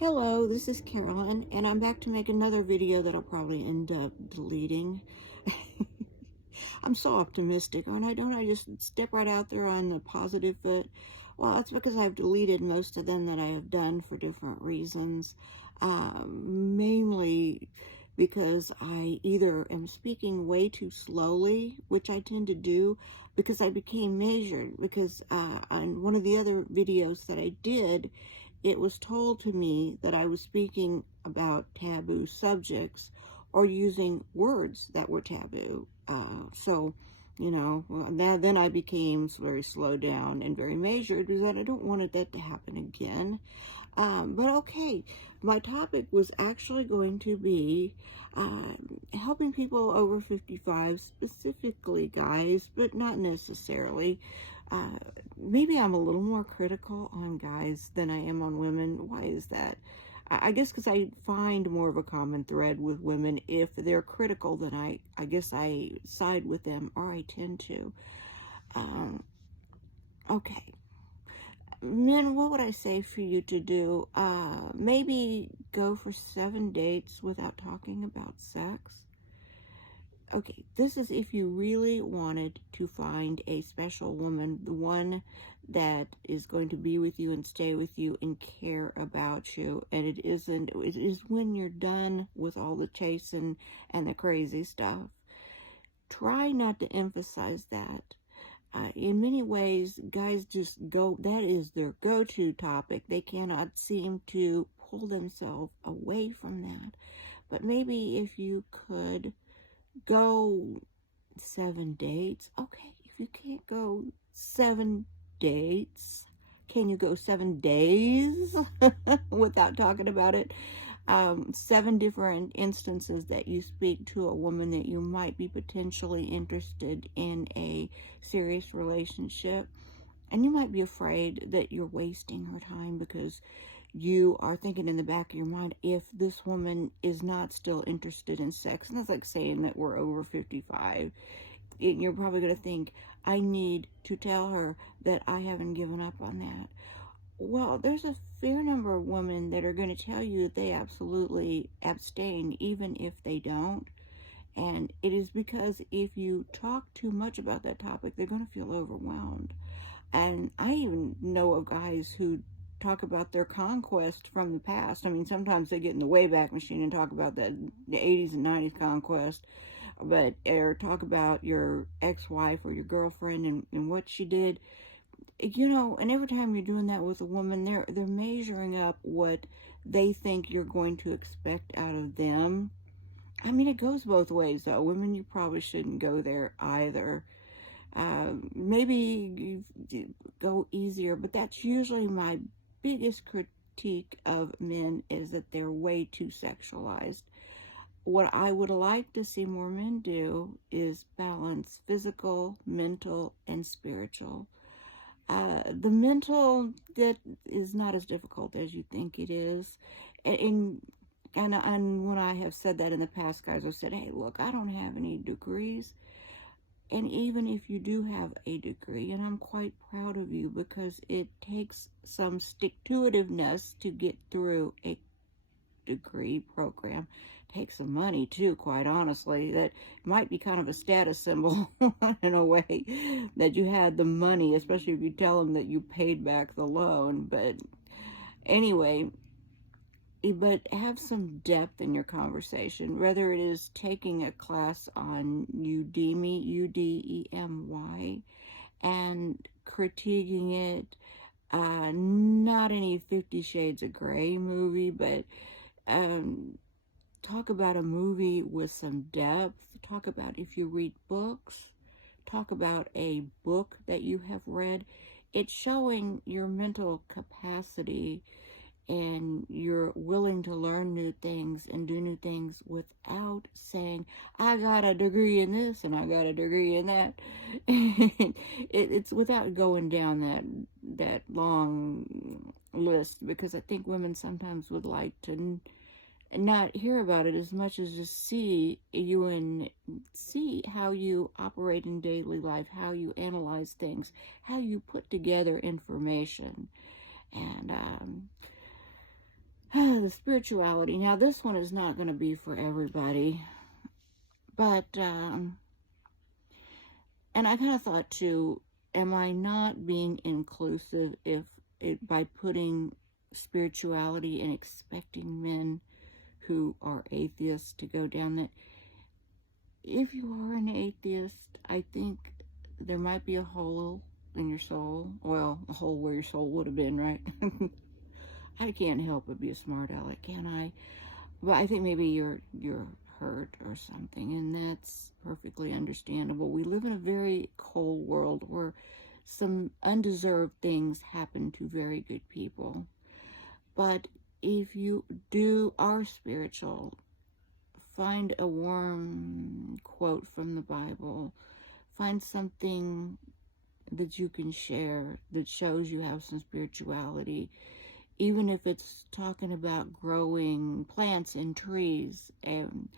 Hello, this is Carolyn, and I'm back to make another video that I'll probably end up deleting. I'm so optimistic, and I just step right out there on the positive foot. Well, that's because I've deleted most of them that I have done for different reasons. Mainly because I either am speaking way too slowly, which I tend to do, because I became measured, because on one of the other videos that I did, it was told to me that I was speaking about taboo subjects or using words that were taboo. Then I became very slowed down and very measured because I don't want that to happen again. But okay, my topic was actually going to be helping people over 55, specifically guys, but not necessarily. Maybe I'm a little more critical on guys than I am on women. Why is that? I guess because I find more of a common thread with women. If they're critical, then I guess I side with them, or I tend to. Okay. Men, what would I say for you to do? Maybe go for 7 dates without talking about sex. Okay, this is if you really wanted to find a special woman, the one that is going to be with you and stay with you and care about you. And it is when you're done with all the chasing and the crazy stuff. Try not to emphasize that. In many ways, guys just go, that is their go-to topic. They cannot seem to pull themselves away from that. But maybe if you could go 7 dates. Okay, if you can't go 7 dates, can you go 7 days without talking about it? 7 different instances that you speak to a woman that you might be potentially interested in a serious relationship, and you might be afraid that you're wasting her time because you are thinking in the back of your mind, if this woman is not still interested in sex, and that's like saying that we're over 55, you're probably going to think, I need to tell her that I haven't given up on that. Well, there's a fair number of women that are going to tell you that they absolutely abstain, even if they don't. And it is because if you talk too much about that topic, they're going to feel overwhelmed. And I even know of guys who talk about their conquest from the past. I mean, sometimes they get in the Wayback Machine and talk about the 80s and 90s conquest, or talk about your ex-wife or your girlfriend and what she did. And every time you're doing that with a woman, they're measuring up what they think you're going to expect out of them. I mean, it goes both ways, though. Women, you probably shouldn't go there either. Maybe you go easier, but that's usually my biggest critique of men, is that they're way too sexualized. What I would like to see more men do is balance physical, mental, and spiritual. The mental, that is not as difficult as you think it is. And when I have said that in the past, guys have said, hey, look, I don't have any degrees. And even if you do have a degree, and I'm quite proud of you, because it takes some stick-to-itiveness to get through a degree program. It takes some money too, quite honestly. That might be kind of a status symbol in a way, that you had the money, especially if you tell them that you paid back the loan. But anyway, but have some depth in your conversation, whether it is taking a class on Udemy, Udemy, and critiquing it. Not any 50 Shades of Grey movie, but talk about a movie with some depth. Talk about, if you read books, talk about a book that you have read. It's showing your mental capacity, and you're willing to learn new things and do new things without saying, I got a degree in this and I got a degree in that. It's without going down that long list, because I think women sometimes would like to not hear about it as much as just see you and see how you operate in daily life, how you analyze things, how you put together information. And The spirituality. Now, this one is not going to be for everybody, but, and I kind of thought too, am I not being inclusive by putting spirituality and expecting men who are atheists to go down that? If you are an atheist, I think there might be a hole in your soul. Well, a hole where your soul would have been, right? I can't help but be a smart aleck, can I? But I think maybe you're hurt or something, and that's perfectly understandable. We live in a very cold world where some undeserved things happen to very good people. But if you are spiritual, find a warm quote from the Bible. Find something that you can share that shows you have some spirituality. Even if it's talking about growing plants and trees and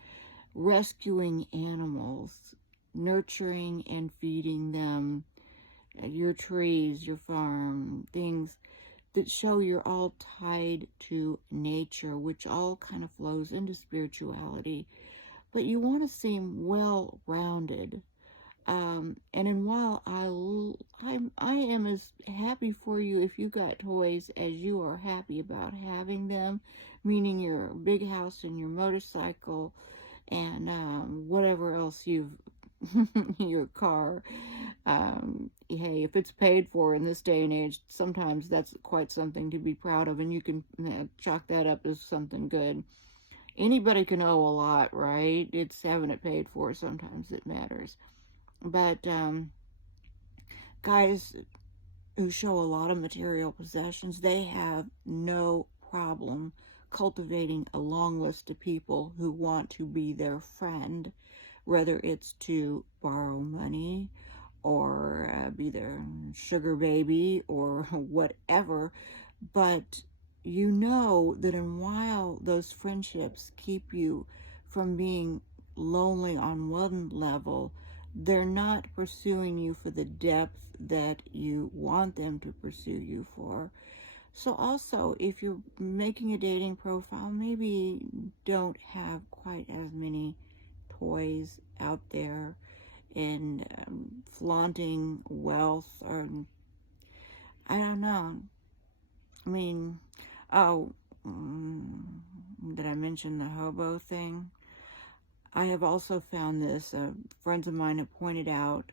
rescuing animals, nurturing and feeding them, your trees, your farm, things that show you're all tied to nature, which all kind of flows into spirituality. But you want to seem well-rounded. And while I am as happy for you if you got toys as you are happy about having them, meaning your big house and your motorcycle and whatever else you've your car. Hey, if it's paid for in this day and age, sometimes that's quite something to be proud of, and you can chalk that up as something good. Anybody can owe a lot, right? It's having it paid for. Sometimes it matters. But guys who show a lot of material possessions, they have no problem cultivating a long list of people who want to be their friend, whether it's to borrow money or be their sugar baby or whatever. But you know that, and while those friendships keep you from being lonely on one level, they're not pursuing you for the depth that you want them to pursue you for. So also, if you're making a dating profile, maybe don't have quite as many toys out there and flaunting wealth, or I don't know. I mean, did I mention the hobo thing? I have also found this. Friends of mine have pointed out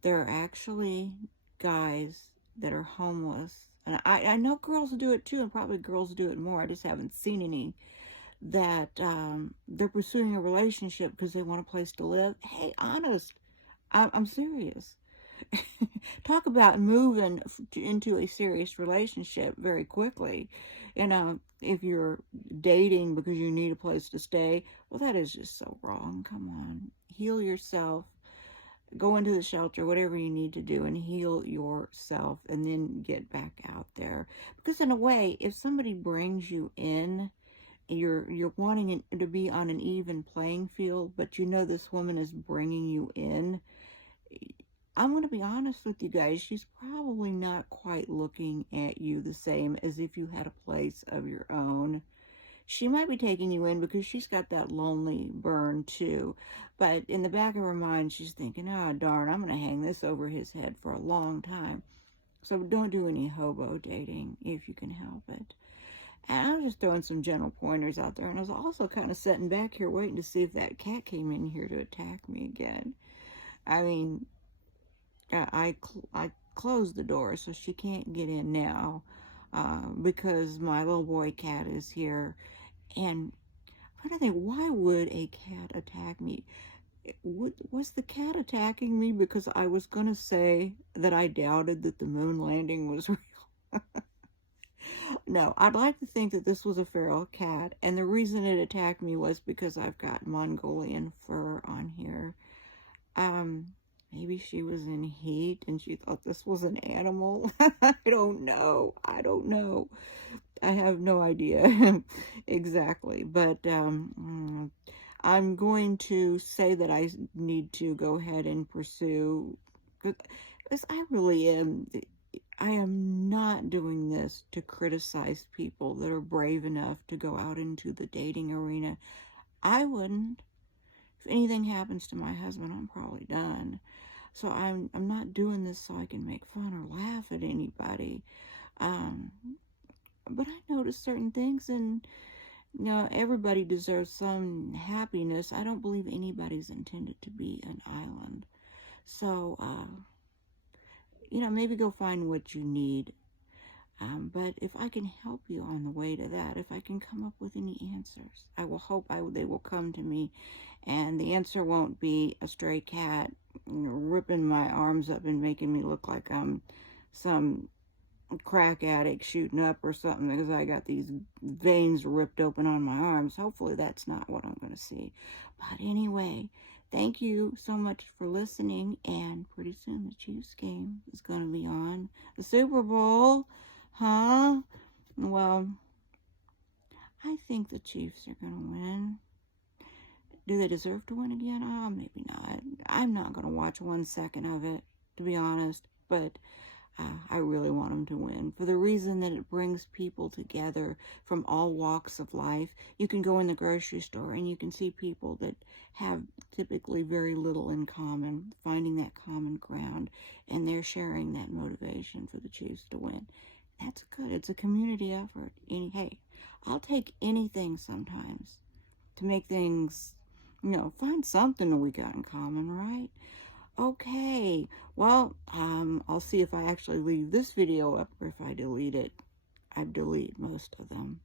there are actually guys that are homeless. And I know girls do it too, and probably girls do it more. I just haven't seen any. That they're pursuing a relationship because they want a place to live. Hey, honest, I'm serious. Talk about moving into a serious relationship very quickly. If you're dating because you need a place to stay, well, that is just so wrong. Come on. Heal yourself. Go into the shelter, whatever you need to do, and heal yourself, and then get back out there. Because in a way, if somebody brings you in, you're wanting it to be on an even playing field, but you know this woman is bringing you in, I'm going to be honest with you guys, she's probably not quite looking at you the same as if you had a place of your own. She might be taking you in because she's got that lonely burn too, but in the back of her mind, she's thinking, oh, darn, I'm going to hang this over his head for a long time. So don't do any hobo dating if you can help it. And I was just throwing some general pointers out there, and I was also kind of sitting back here waiting to see if that cat came in here to attack me again. I mean, I closed the door, so she can't get in now because my little boy cat is here. And I'm trying to think, why would a cat attack me? Was the cat attacking me because I was going to say that I doubted that the moon landing was real? No, I'd like to think that this was a feral cat, and the reason it attacked me was because I've got Mongolian fur on here. Maybe she was in heat and she thought this was an animal. I don't know. I have no idea exactly, but I'm going to say that I need to go ahead and pursue, because I really am. I am not doing this to criticize people that are brave enough to go out into the dating arena. I wouldn't. If anything happens to my husband, I'm probably done. So I'm not doing this so I can make fun or laugh at anybody. But I notice certain things, and everybody deserves some happiness. I don't believe anybody's intended to be an island. So, maybe go find what you need. But if I can help you on the way to that, if I can come up with any answers, I will hope they will come to me. And the answer won't be a stray cat ripping my arms up and making me look like I'm some crack addict shooting up or something because I got these veins ripped open on my arms. Hopefully that's not what I'm going to see. But anyway, thank you so much for listening, and pretty soon the Chiefs game is going to be on. The Super Bowl, huh? Well, I think the Chiefs are going to win. Do they deserve to win again? Oh, maybe not. I'm not going to watch 1 second of it, to be honest, but I really want them to win for the reason that it brings people together from all walks of life. You can go in the grocery store and you can see people that have typically very little in common, finding that common ground, and they're sharing that motivation for the Chiefs to win. That's good. It's a community effort. Hey, I'll take anything sometimes to make things, find something that we got in common, right? Okay, well, I'll see if I actually leave this video up or if I delete it. I've deleted most of them.